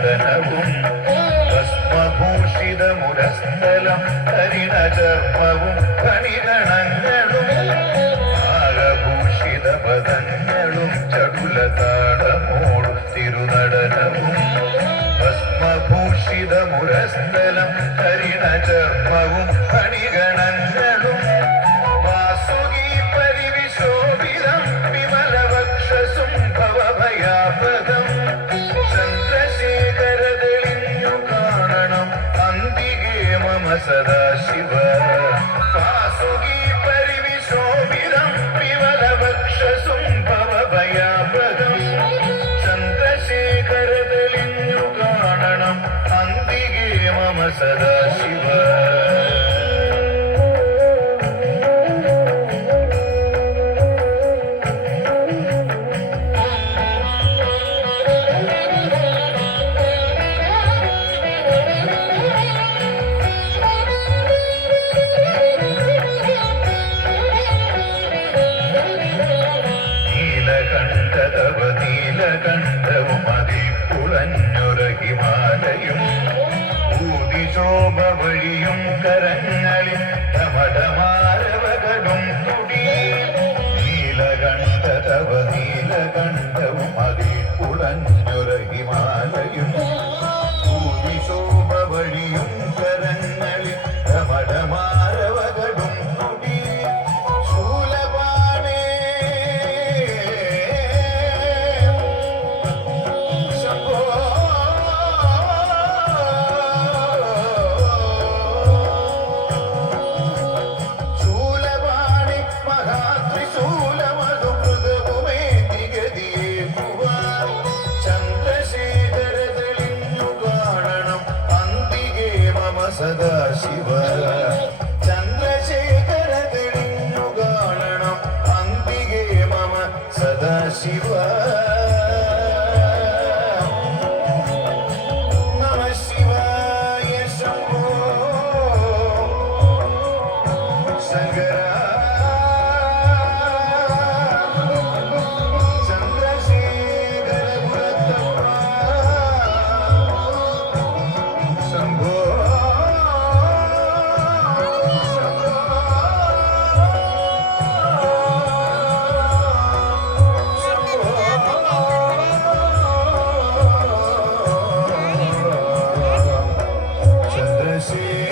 തിരുനടനവും ഭസ്മഭൂഷിതമുരസ്ഥലം ഹരിണചർമ്മവും കണിഗണങ്ങളും നാഗഭൂഷിതപദങ്ങളും ചടുലതാളമോടും തിരുനടനവും ഭസ്മഭൂഷിതമുരസ്ഥലം ഹരിണചർമ്മവും കണിഗണങ്ങളും വാസുകി പരിവിശോഭിതം വിമലവക്ഷസും ഭവഭയാപദം ചന്ദ്രശേഖരതെളിഞ്ഞു കാണണം അന്തികേ മമ സദാശിവ വാസുകി പരിവിശോഭിതം വിമലവക്ഷസും ഭവഭയാപദം ചന്ദ്രശേഖരതെളിഞ്ഞു കാണണം അന്തികേ മമ സദാശിവ നീലകണ്ഠതവ നീലകണ്ഠവും അതിപ്പുളഞ്ഞൊരു ഹിമാലയും ഊതിശോഭ വഴിയും കരങ്ങളിൽ ധമധമാരവകളും തുടി നീലകണ്ഠതവ നീലകണ്ഠവും അതിപ്പുളഞ്ഞൊരു ഹിമാലയും ഊതിശോഭ വഴിയും കരങ്ങളിൽ ധമധമാരവകളും തുടി ശൂലപാണേ ശംഭോ ശൂലപാണി മഹാത്രിശൂലമതു മൃഗവുമേന്തി ഗതിയേകുവ ചന്ദ്രശേഖര തെളിഞ്ഞു കാണണം അന്തികേ മമ സദാശിവ ചന്ദ്രശേഖര തെളിഞ്ഞു കാണണം അന്തികേ മമ സദാശിവ നമ ശിവായ ശംഭോ ശങ്കര ചന്ദ്രശേഖര പുരത്തപ്പ ശംഭോ ചന്ദ്രശേഖര